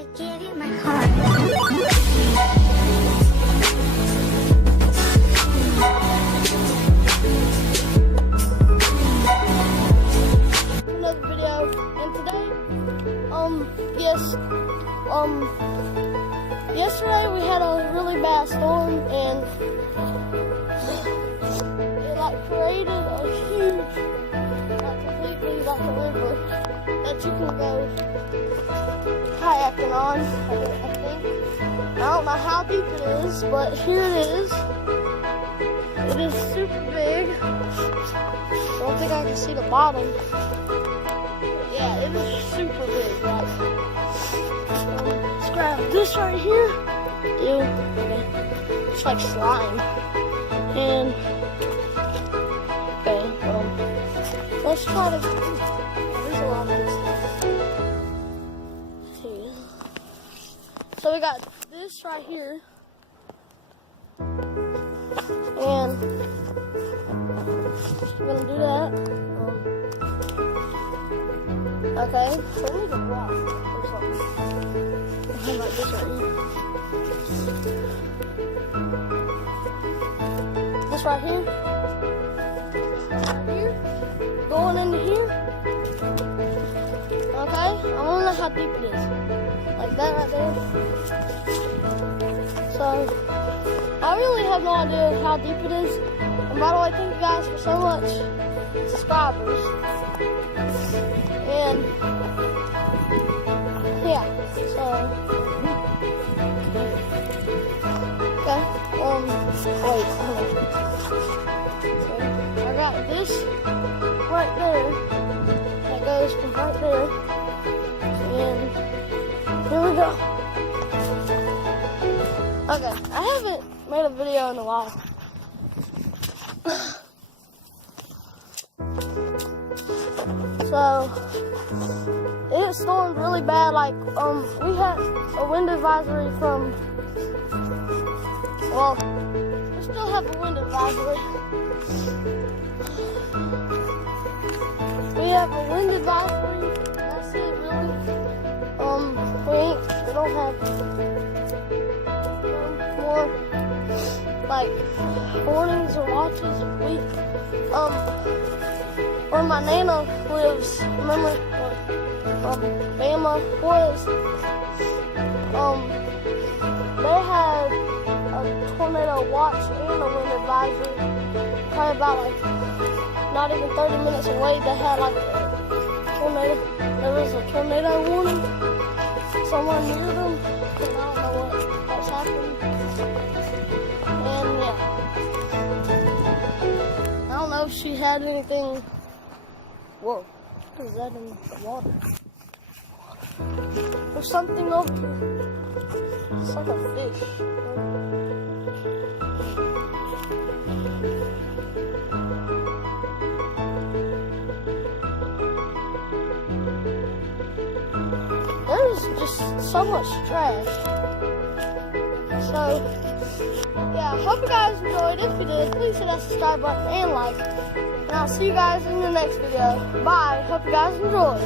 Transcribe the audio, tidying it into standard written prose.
I gave you my heart. Another video, and today, yesterday we had a really bad storm, and it created a huge, completely a river that you can go kayaking on, I think. I don't know how deep it is, but here it is. It is super big. I don't think I can see the bottom. Yeah, it is super big. Let's grab this right here. Ew, okay. It's like slime. And, okay, let's try to, there's a lot of this stuff. See. So we got this right here. And we're gonna do that. Okay, so we need a rock or something. Like this right here. This right here. Right here. Going into here. Okay, I wanna know how deep it is. Like that right there. So I really have no idea how deep it is. And by the way, thank you guys for so much subscribers. And yeah, so okay. Wait, hold on. So I got this right there. That goes from right there. And here we go. Okay, I haven't made a video in a while. So it stormed really bad. Like we had a wind advisory from, well, we still have a wind advisory. We have a wind advisory. That's it, really. We don't have more like warnings or watches. Where my nana lives, remember Bama was, they had a tornado watch and a wind advisory. Probably about like not even 30 minutes away, they had like a tornado. There was a tornado warning somewhere near them, and I don't know what's happening. And yeah, I don't know if she had anything. Whoa, what is that in the water? There's something over here. It's like a fish. There's just so much trash. So, yeah, I hope you guys enjoyed. If you did, please hit that subscribe button and like. And I'll see you guys in the next video. Bye. Hope you guys enjoy.